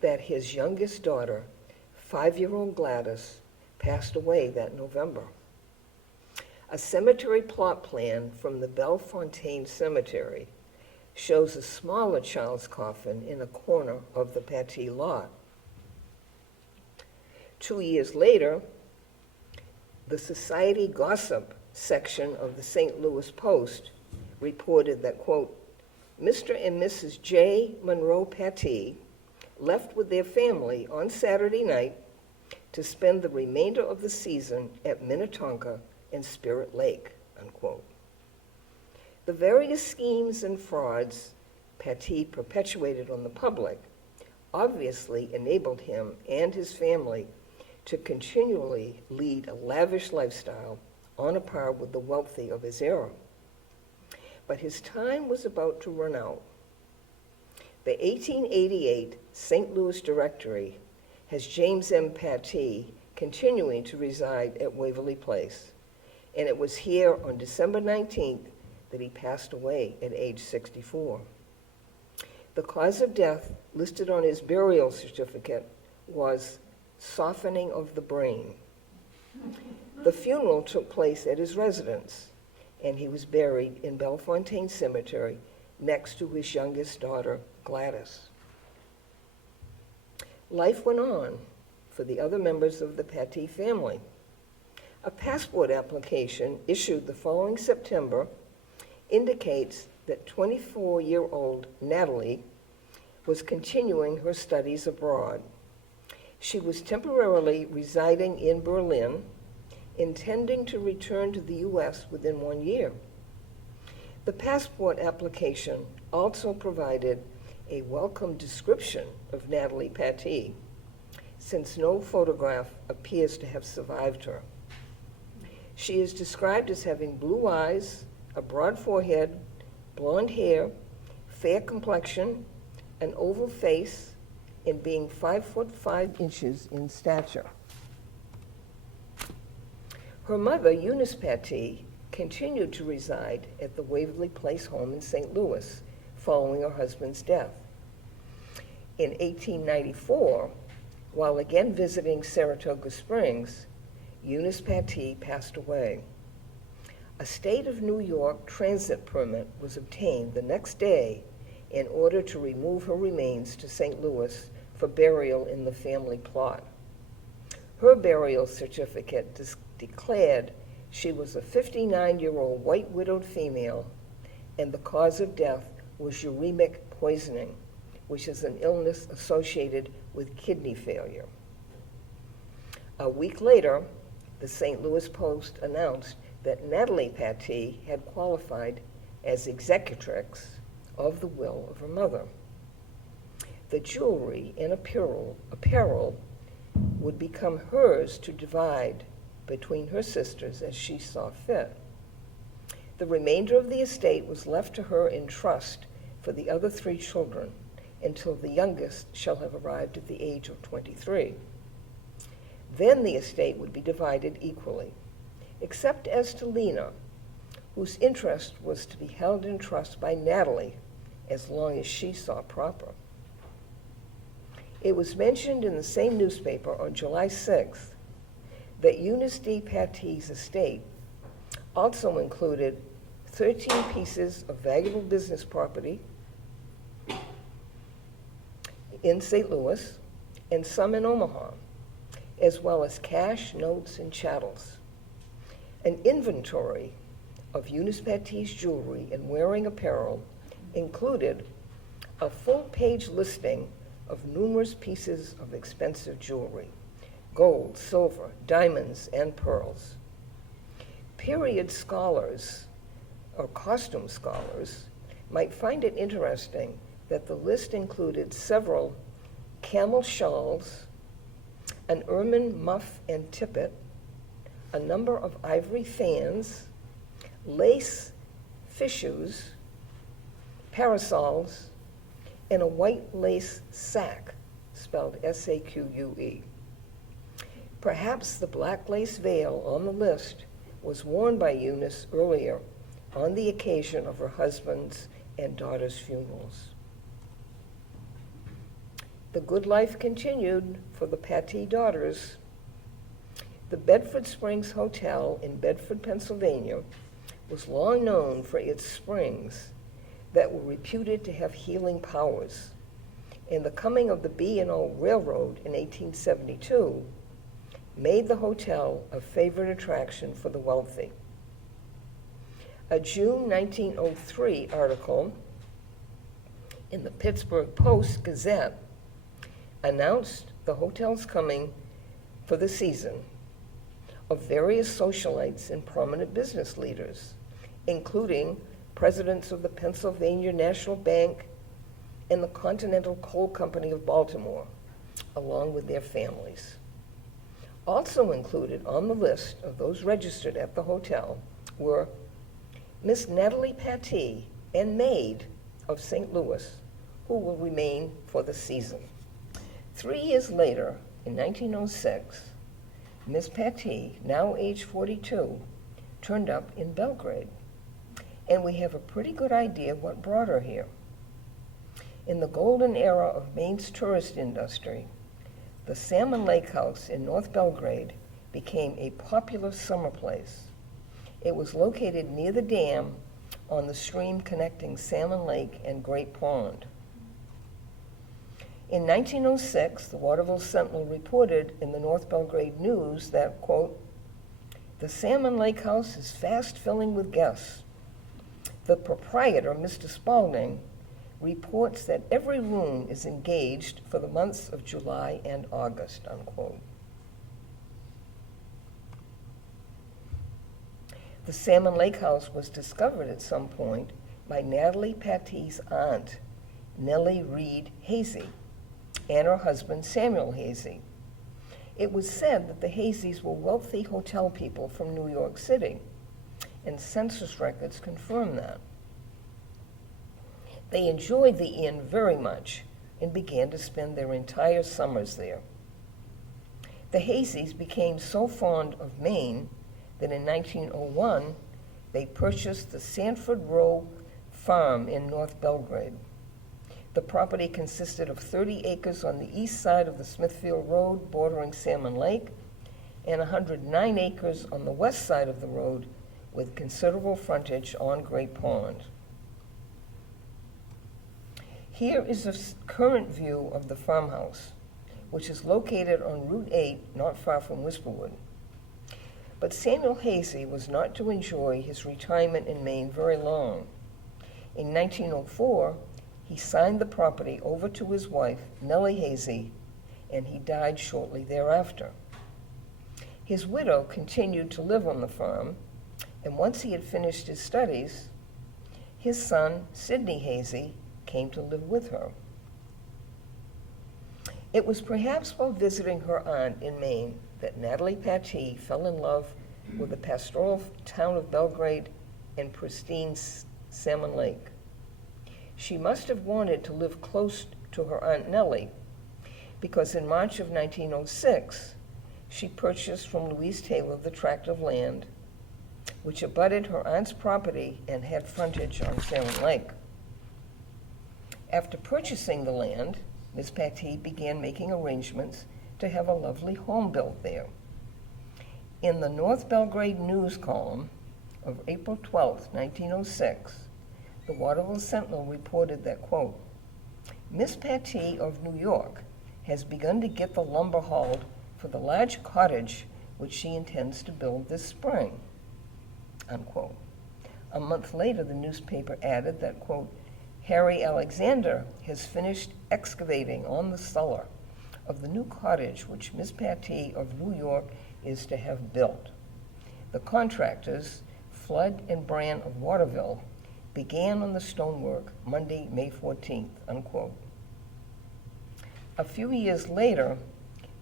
that his youngest daughter, 5-year-old Gladys, passed away that November. A cemetery plot plan from the Bellefontaine Cemetery shows a smaller child's coffin in a corner of the Pattee lot. 2 years later, the Society Gossip section of the St. Louis Post reported that, quote, "Mr. and Mrs. J. Monroe Pattee left with their family on Saturday night to spend the remainder of the season at Minnetonka and Spirit Lake," unquote. The various schemes and frauds Pattee perpetuated on the public obviously enabled him and his family to continually lead a lavish lifestyle on a par with the wealthy of his era. But his time was about to run out. The 1888 St. Louis Directory has James M. Pattee continuing to reside at Waverly Place, and it was here on December 19th that he passed away at age 64. The cause of death listed on his burial certificate was softening of the brain. The funeral took place at his residence, and he was buried in Bellefontaine Cemetery next to his youngest daughter, Gladys. Life went on for the other members of the Pattee family. A passport application issued the following September indicates that 24-year-old Natalie was continuing her studies abroad. She was temporarily residing in Berlin intending to return to the U.S. within 1 year. The passport application also provided a welcome description of Natalie Pattee, since no photograph appears to have survived her. She is described as having blue eyes, a broad forehead, blonde hair, fair complexion, an oval face, and being 5'5" in stature. Her mother, Eunice Pattee, continued to reside at the Waverly Place home in St. Louis following her husband's death. In 1894, while again visiting Saratoga Springs, Eunice Pattee passed away. A state of New York transit permit was obtained the next day in order to remove her remains to St. Louis for burial in the family plot. Her burial certificate declared she was a 59-year-old white widowed female, and the cause of death was uremic poisoning, which is an illness associated with kidney failure. A week later, the St. Louis Post announced that Natalie Pattee had qualified as executrix of the will of her mother. The jewelry and apparel would become hers to divide between her sisters as she saw fit. The remainder of the estate was left to her in trust for the other 3 children until the youngest shall have arrived at the age of 23. Then the estate would be divided equally, except as to Lena, whose interest was to be held in trust by Natalie as long as she saw proper. It was mentioned in the same newspaper on July 6th that Eunice D. Pattee's estate also included 13 pieces of valuable business property in St. Louis and some in Omaha, as well as cash, notes, and chattels. An inventory of Eunice Pattee's jewelry and wearing apparel included a full-page listing of numerous pieces of expensive jewelry: gold, silver, diamonds, and pearls. Period scholars, or costume scholars, might find it interesting that the list included several camel shawls, an ermine muff and tippet, a number of ivory fans, lace fichus, parasols, and a white lace sack, spelled S-A-Q-U-E. Perhaps the black lace veil on the list was worn by Eunice earlier on the occasion of her husband's and daughter's funerals. The good life continued for the Pattee daughters. The Bedford Springs Hotel in Bedford, Pennsylvania, was long known for its springs that were reputed to have healing powers, and the coming of the B&O Railroad in 1872 made the hotel a favorite attraction for the wealthy. A June 1903 article in the Pittsburgh Post-Gazette announced the hotel's coming for the season of various socialites and prominent business leaders, including presidents of the Pennsylvania National Bank and the Continental Coal Company of Baltimore, along with their families. Also included on the list of those registered at the hotel were Miss Natalie Pattee and maid of St. Louis, who will remain for the season. 3 years later, in 1906, Miss Pattee, now age 42, turned up in Belgrade, and we have a pretty good idea what brought her here. In the golden era of Maine's tourist industry, the Salmon Lake house in North Belgrade became a popular summer place. It was located near the dam on the stream connecting Salmon Lake and Great Pond. In 1906, the Waterville Sentinel reported in the North Belgrade News that, quote, "The Salmon Lake house is fast filling with guests. The proprietor, Mr. Spaulding, reports that every room is engaged for the months of July and August," unquote. The Salmon Lake house was discovered at some point by Natalie Pattee's aunt, Nellie Reed Hazy, and her husband, Samuel Hazy. It was said that the Hazys were wealthy hotel people from New York City, and census records confirm that. They enjoyed the inn very much and began to spend their entire summers there. The Hazys became so fond of Maine that in 1901 they purchased the Sanford Row farm in North Belgrade. The property consisted of 30 acres on the east side of the Smithfield Road bordering Salmon Lake and 109 acres on the west side of the road with considerable frontage on Great Pond. Here is a current view of the farmhouse, which is located on Route 8, not far from Whisperwood. But Samuel Hazy was not to enjoy his retirement in Maine very long. In 1904, he signed the property over to his wife, Nellie Hazy, and he died shortly thereafter. His widow continued to live on the farm, and once he had finished his studies, his son, Sidney Hazy, came to live with her. It was perhaps while visiting her aunt in Maine that Natalie Pattee fell in love with the pastoral town of Belgrade and pristine Salmon Lake. She must have wanted to live close to her Aunt Nellie, because in March of 1906, she purchased from Louise Taylor the tract of land which abutted her aunt's property and had frontage on Salmon Lake. After purchasing the land, Miss Pattee began making arrangements to have a lovely home built there. In the North Belgrade News column of April 12, 1906, the Waterville Sentinel reported that, quote, Miss Pattee of New York has begun to get the lumber hauled for the large cottage which she intends to build this spring, unquote. A month later, the newspaper added that, quote, Harry Alexander has finished excavating on the cellar of the new cottage which Miss Pattee of New York is to have built. The contractors, Flood and Brand of Waterville, began on the stonework Monday, May 14th, unquote. A few years later,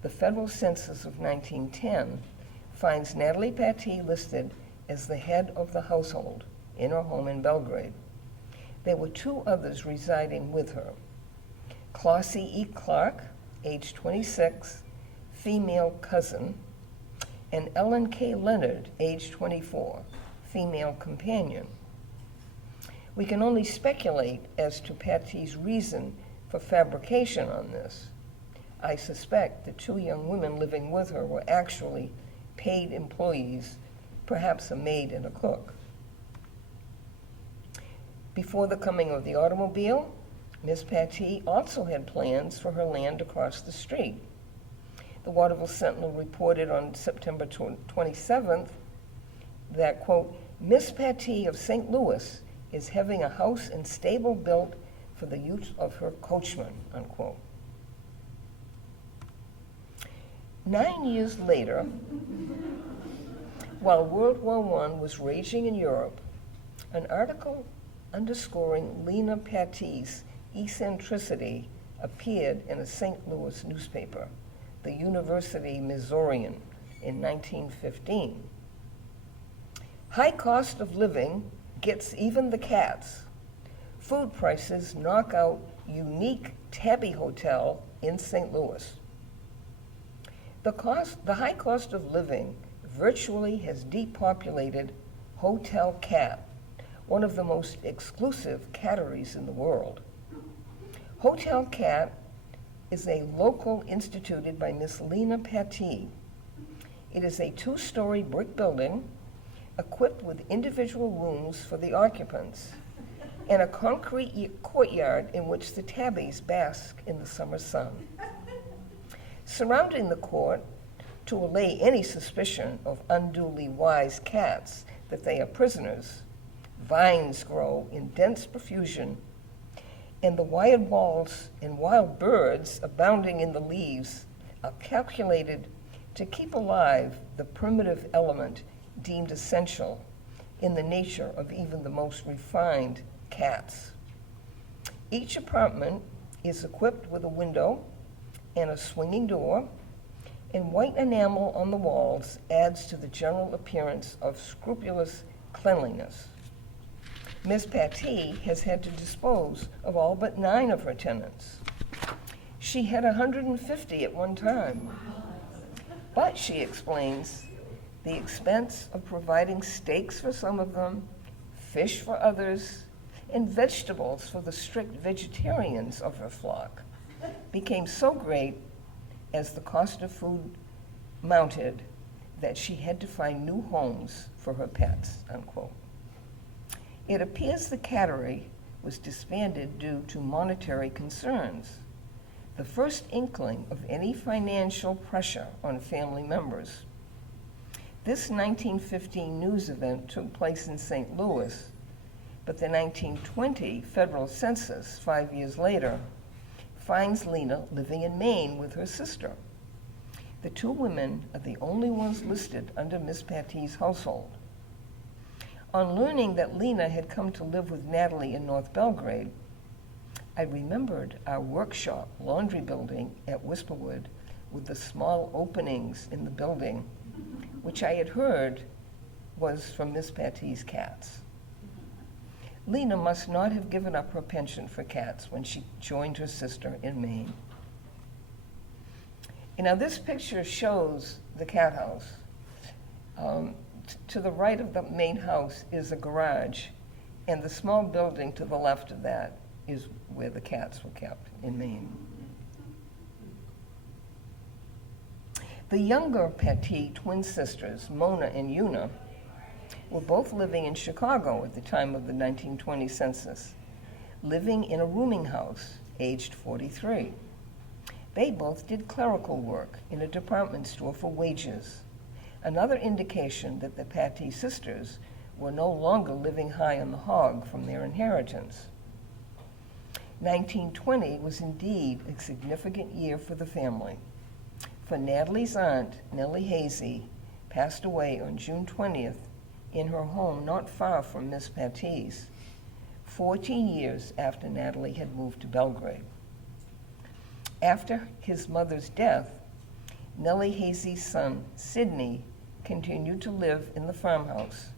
the federal census of 1910 finds Natalie Pattee listed as the head of the household in her home in Belgrade. There were two others residing with her. Clossie E. Clark, age 26, female cousin, and Ellen K. Leonard, age 24, female companion. We can only speculate as to Pattee's reason for fabrication on this. I suspect the two young women living with her were actually paid employees, perhaps a maid and a cook. Before the coming of the automobile, Miss Pattee also had plans for her land across the street. The Waterville Sentinel reported on September 27th that, quote, Miss Pattee of St. Louis is having a house and stable built for the use of her coachman, unquote. 9 years later, while World War I was raging in Europe, an article underscoring Lena Pattee's eccentricity appeared in a St. Louis newspaper, the University Missourian, in 1915. High cost of living gets even the cats. Food prices knock out unique tabby hotel in St. Louis. The high cost of living virtually has depopulated Hotel Cat, one of the most exclusive catteries in the world. Hotel Cat is a local instituted by Miss Lena Pattee. It is a 2-story brick building equipped with individual rooms for the occupants and a concrete courtyard in which the tabbies bask in the summer sun. Surrounding the court, to allay any suspicion of unduly wise cats that they are prisoners, vines grow in dense profusion, and the wild balls and wild birds abounding in the leaves are calculated to keep alive the primitive element deemed essential in the nature of even the most refined cats. Each apartment is equipped with a window and a swinging door, and white enamel on the walls adds to the general appearance of scrupulous cleanliness. Miss Pattee has had to dispose of all but 9 of her tenants. She had 150 at one time. But, she explains, the expense of providing steaks for some of them, fish for others, and vegetables for the strict vegetarians of her flock became so great as the cost of food mounted that she had to find new homes for her pets, unquote. It appears the cattery was disbanded due to monetary concerns, the first inkling of any financial pressure on family members. This 1915 news event took place in St. Louis, but the 1920 federal census, 5 years later, finds Lena living in Maine with her sister. The 2 women are the only ones listed under Miss Pattee's household. On learning that Lena had come to live with Natalie in North Belgrade, I remembered our workshop laundry building at Whisperwood with the small openings in the building, which I had heard was from Miss Pattee's cats. Lena must not have given up her penchant for cats when she joined her sister in Maine. And now this picture shows the cat house. To the right of the main house is a garage, and the small building to the left of that is where the cats were kept in Maine. The younger Pattee twin sisters, Mona and Una, were both living in Chicago at the time of the 1920 census, living in a rooming house, aged 43. They both did clerical work in a department store for wages, another indication that the Pattee sisters were no longer living high on the hog from their inheritance. 1920 was indeed a significant year for the family, for Natalie's aunt, Nellie Hazy, passed away on June 20th in her home not far from Miss Pattee's, 14 years after Natalie had moved to Belgrade. After his mother's death, Nellie Hazy's son, Sidney, continued to live in the farmhouse,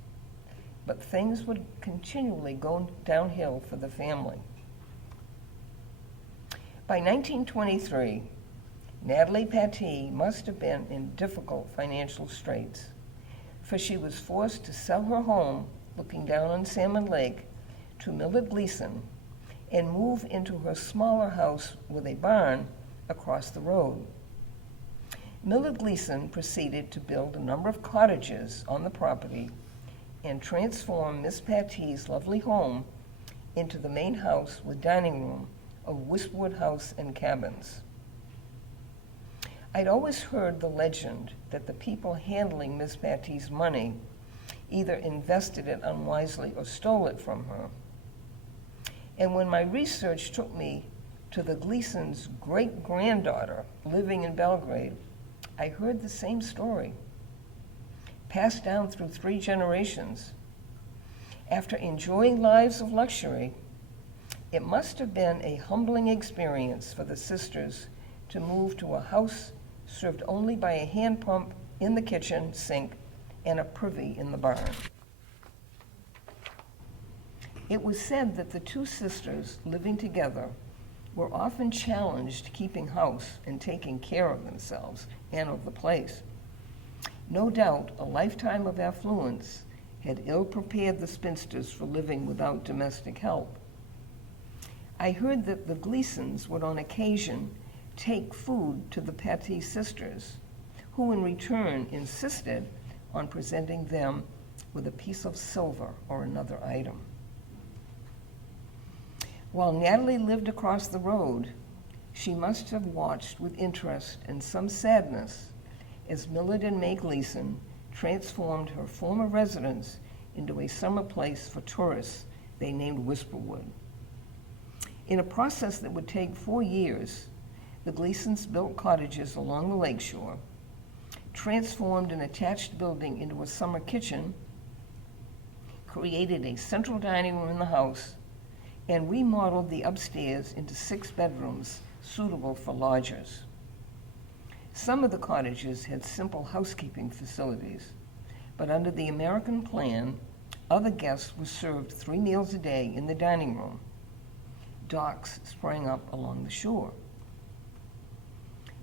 but things would continually go downhill for the family. By 1923, Natalie Pattee must have been in difficult financial straits, for she was forced to sell her home looking down on Salmon Lake to Millard Gleason and move into her smaller house with a barn across the road. Millard Gleason proceeded to build a number of cottages on the property and transform Miss Pattee's lovely home into the main house with dining room of Whisperwood House and Cabins. I'd always heard the legend that the people handling Miss Pattee's money either invested it unwisely or stole it from her. And when my research took me to the Gleasons' great-granddaughter living in Belgrade, I heard the same story, passed down through 3 generations. After enjoying lives of luxury, it must have been a humbling experience for the sisters to move to a house served only by a hand pump in the kitchen sink and a privy in the barn. It was said that the 2 sisters living together were often challenged keeping house and taking care of themselves and of the place. No doubt a lifetime of affluence had ill-prepared the spinsters for living without domestic help. I heard that the Gleasons would on occasion take food to the Pattee sisters, who in return insisted on presenting them with a piece of silver or another item. While Natalie lived across the road, she must have watched with interest and some sadness as Millard and May Gleason transformed her former residence into a summer place for tourists they named Whisperwood. In a process that would take 4 years, the Gleasons built cottages along the lakeshore, transformed an attached building into a summer kitchen, created a central dining room in the house, and remodeled the upstairs into 6 bedrooms suitable for lodgers. Some of the cottages had simple housekeeping facilities, but under the American plan, other guests were served 3 meals a day in the dining room. Docks sprang up along the shore.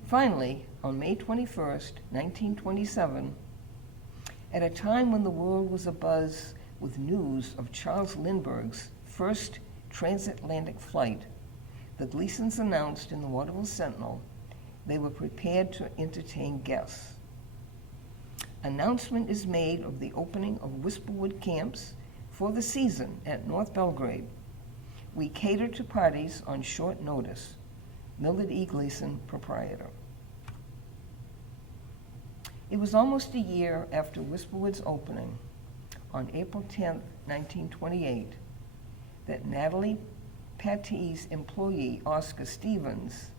Finally, on May 21st, 1927, at a time when the world was abuzz with news of Charles Lindbergh's first transatlantic flight, the Gleasons announced in the Waterville Sentinel they were prepared to entertain guests. Announcement is made of the opening of Whisperwood camps for the season at North Belgrade. We cater to parties on short notice. Millard E. Gleason, proprietor. It was almost a year after Whisperwood's opening, on April 10, 1928, that Natalie Pattee's employee, Oscar Stevens,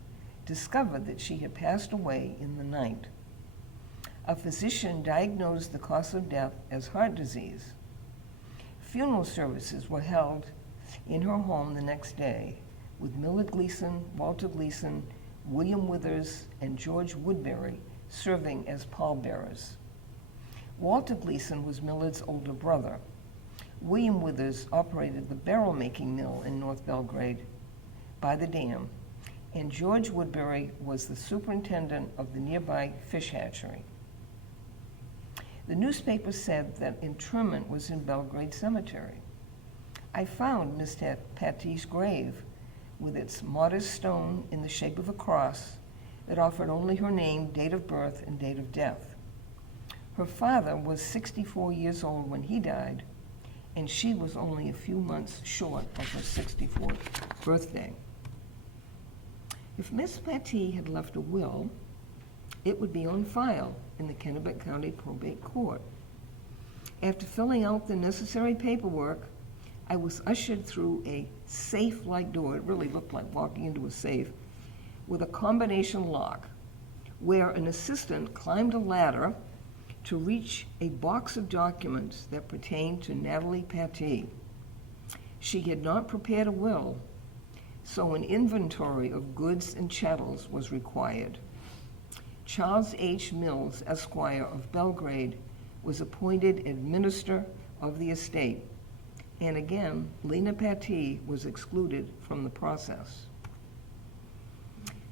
discovered that she had passed away in the night. A physician diagnosed the cause of death as heart disease. Funeral services were held in her home the next day, with Millard Gleason, Walter Gleason, William Withers, and George Woodbury serving as pallbearers. Walter Gleason was Millard's older brother. William Withers operated the barrel-making mill in North Belgrade by the dam, and George Woodbury was the superintendent of the nearby fish hatchery. The newspaper said that interment was in Belgrade Cemetery. I found Miss Pattee's grave with its modest stone in the shape of a cross that offered only her name, date of birth, and date of death. Her father was 64 years old when he died, and she was only a few months short of her 64th birthday. If Miss Pattee had left a will, it would be on file in the Kennebec County Probate Court. After filling out the necessary paperwork, I was ushered through a safe-like door. It really looked like walking into a safe, with a combination lock, where an assistant climbed a ladder to reach a box of documents that pertained to Natalie Pattee. She had not prepared a will, so an inventory of goods and chattels was required. Charles H. Mills, Esquire of Belgrade, was appointed administrator of the estate, and again, Lena Pattee was excluded from the process.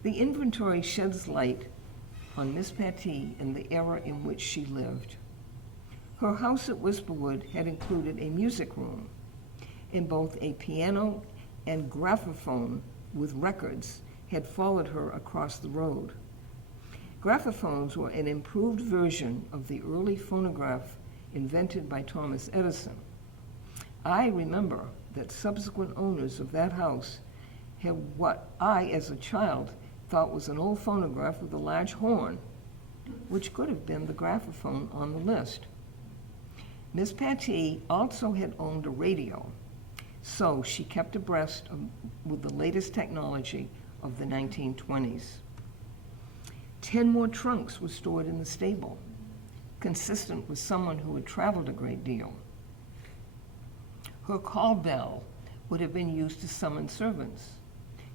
The inventory sheds light on Miss Pattee and the era in which she lived. Her house at Whisperwood had included a music room, and both a piano and graphophone with records had followed her across the road. Graphophones were an improved version of the early phonograph invented by Thomas Edison. I remember that subsequent owners of that house had what I, as a child, thought was an old phonograph with a large horn, which could have been the graphophone on the list. Miss Pattee also had owned a radio, so she kept abreast with the latest technology of the 1920s. 10 more trunks were stored in the stable, consistent with someone who had traveled a great deal. Her call bell would have been used to summon servants,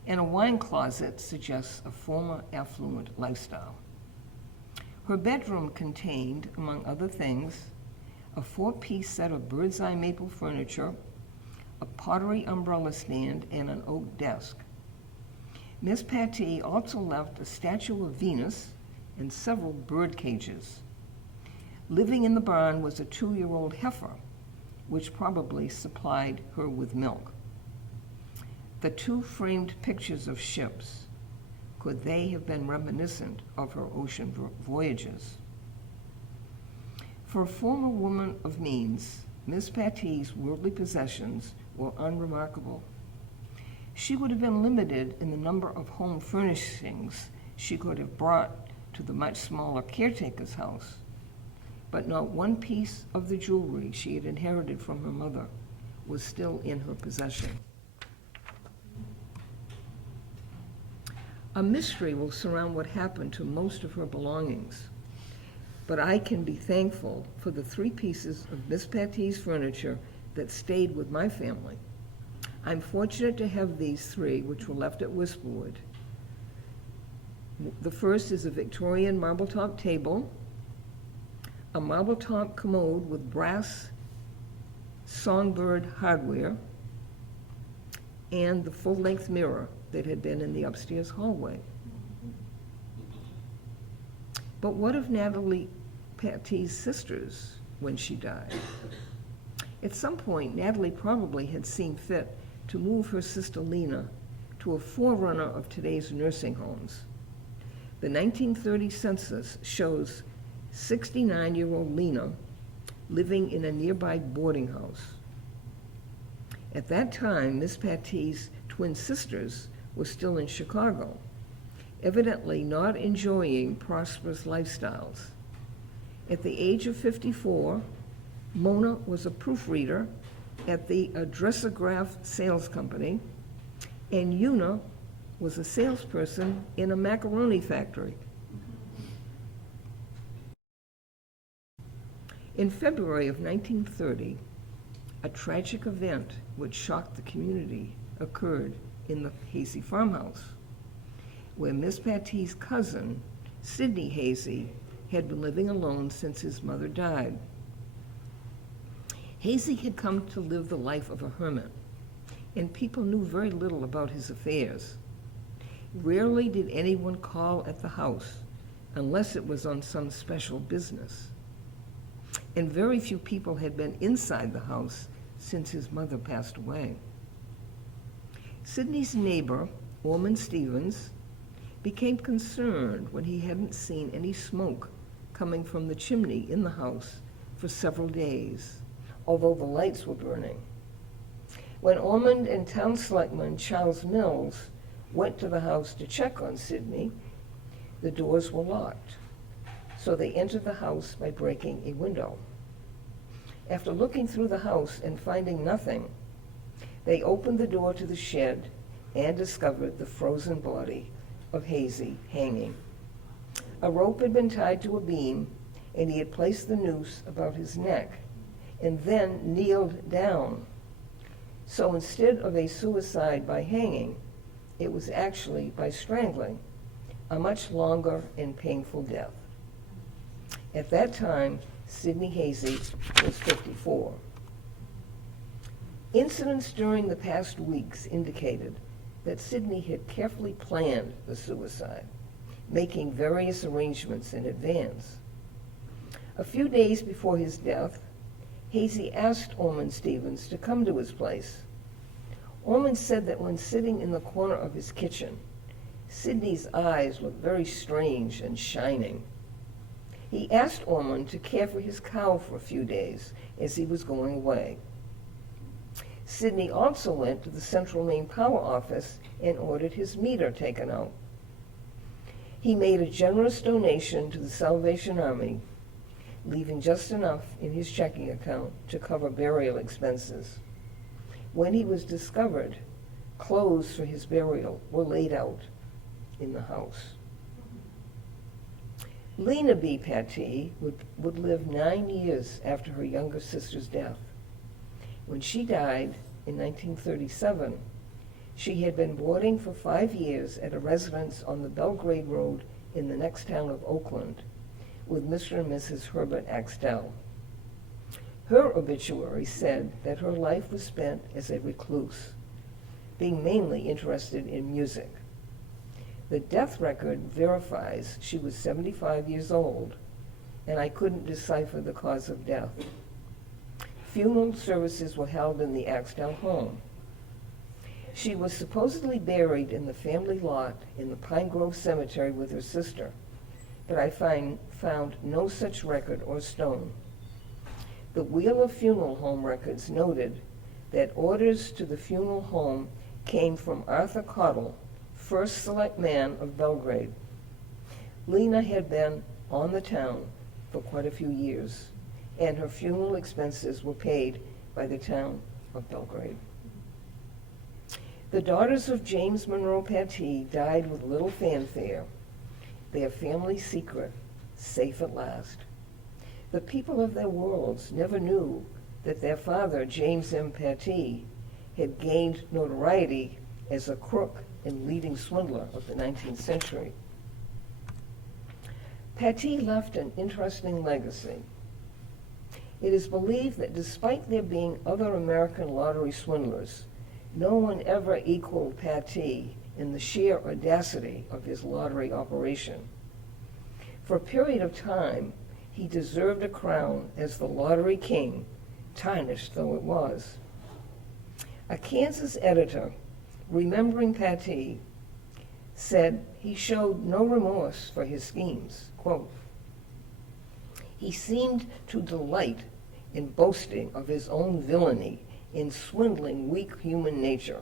and a wine closet suggests a former affluent lifestyle. Her bedroom contained, among other things, a 4-piece set of bird's eye maple furniture, a pottery umbrella stand, and an oak desk. Miss Pattee also left a statue of Venus and several bird cages. Living in the barn was a 2-year-old heifer, which probably supplied her with milk. The 2 framed pictures of ships, could they have been reminiscent of her ocean voyages? For a former woman of means, Miss Pattee's worldly possessions were unremarkable. She would have been limited in the number of home furnishings she could have brought to the much smaller caretaker's house, but not one piece of the jewelry she had inherited from her mother was still in her possession. A mystery will surround what happened to most of her belongings, but I can be thankful for the 3 pieces of Miss Pattee's furniture that stayed with my family. I'm fortunate to have these three, which were left at Wispwood. The first is a Victorian marble-top table, a marble-top commode with brass songbird hardware, and the full-length mirror that had been in the upstairs hallway. But what of Natalie Pattee's sisters when she died? At some point, Natalie probably had seen fit to move her sister Lena to a forerunner of today's nursing homes. The 1930 census shows 69-year-old Lena living in a nearby boarding house. At that time, Miss Pattee's twin sisters were still in Chicago, evidently not enjoying prosperous lifestyles. At the age of 54, Mona was a proofreader at the Addressograph Sales Company, and Una was a salesperson in a macaroni factory. In February of 1930, a tragic event which shocked the community occurred in the Hazy farmhouse, where Miss Pattee's cousin, Sidney Hazy, had been living alone since his mother died. Hazy had come to live the life of a hermit, and people knew very little about his affairs. Rarely did anyone call at the house unless it was on some special business. And very few people had been inside the house since his mother passed away. Sidney's neighbor, Ormond Stevens, became concerned when he hadn't seen any smoke coming from the chimney in the house for several days, although the lights were burning. When Ormond and Town Selectman Charles Mills went to the house to check on Sidney, the doors were locked, so they entered the house by breaking a window. After looking through the house and finding nothing, they opened the door to the shed and discovered the frozen body of Hazy hanging. A rope had been tied to a beam, and he had placed the noose about his neck and then kneeled down. So instead of a suicide by hanging, it was actually by strangling, a much longer and painful death. At that time, Sidney Hazy was 54. Incidents during the past weeks indicated that Sidney had carefully planned the suicide, making various arrangements in advance. A few days before his death, Hazy asked Ormond Stevens to come to his place. Ormond said that when sitting in the corner of his kitchen, Sidney's eyes looked very strange and shining. He asked Ormond to care for his cow for a few days as he was going away. Sidney also went to the Central Maine Power office and ordered his meter taken out. He made a generous donation to the Salvation Army, leaving just enough in his checking account to cover burial expenses. When he was discovered, clothes for his burial were laid out in the house. Lena B. Pattee would live 9 years after her younger sister's death. When she died in 1937, she had been boarding for 5 years at a residence on the Belgrade Road in the next town of Oakland with Mr. and Mrs. Herbert Axtell. Her obituary said that her life was spent as a recluse, being mainly interested in music. The death record verifies she was 75 years old, and I couldn't decipher the cause of death. Funeral services were held in the Axtell home. She was supposedly buried in the family lot in the Pine Grove Cemetery with her sister, but I found no such record or stone. The Wheel of Funeral Home records noted that orders to the funeral home came from Arthur Cottle, first selectman of Belgrade. Lena had been on the town for quite a few years, and her funeral expenses were paid by the town of Belgrade. The daughters of James Monroe Pattee died with little fanfare, their family secret safe at last. The people of their worlds never knew that their father, James M. Pattee, had gained notoriety as a crook and leading swindler of the 19th century. Pattee left an interesting legacy. It is believed that despite there being other American lottery swindlers, no one ever equaled Pattee in the sheer audacity of his lottery operation. For a period of time, he deserved a crown as the lottery king, tarnished though it was. A Kansas editor, remembering Pattee, said he showed no remorse for his schemes. Quote, "He seemed to delight in boasting of his own villainy, in swindling weak human nature.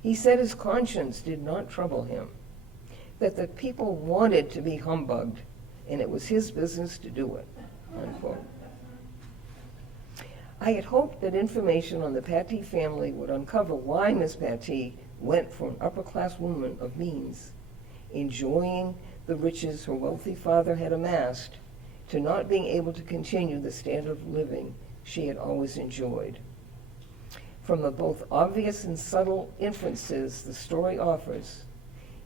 He said his conscience did not trouble him, that the people wanted to be humbugged, and it was his business to do it." Unquote. I had hoped that information on the Pattee family would uncover why Miss Pattee went from an upper-class woman of means, enjoying the riches her wealthy father had amassed, to not being able to continue the standard of living she had always enjoyed. From the both obvious and subtle inferences the story offers,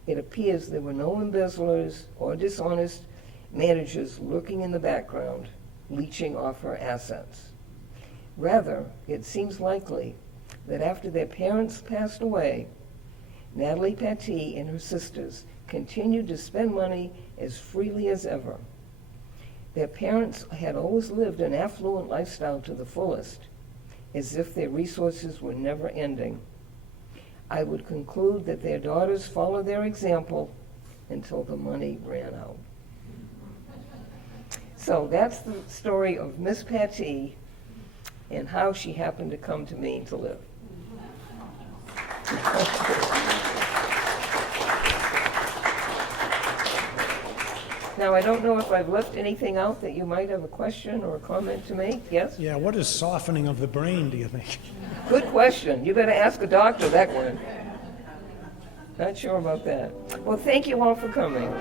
it appears there were no embezzlers or dishonest managers lurking in the background, leeching off her assets. Rather, it seems likely that after their parents passed away, Natalie Pattee and her sisters continued to spend money as freely as ever. Their parents had always lived an affluent lifestyle to the fullest, as if their resources were never ending. I would conclude that their daughters followed their example until the money ran out. So that's the story of Miss Pattee and how she happened to come to Maine to live. Now, I don't know if I've left anything out that you might have a question or a comment to make. Yes? Yeah, what is softening of the brain, do you think? Good question. You better ask a doctor that one. Not sure about that. Well, thank you all for coming.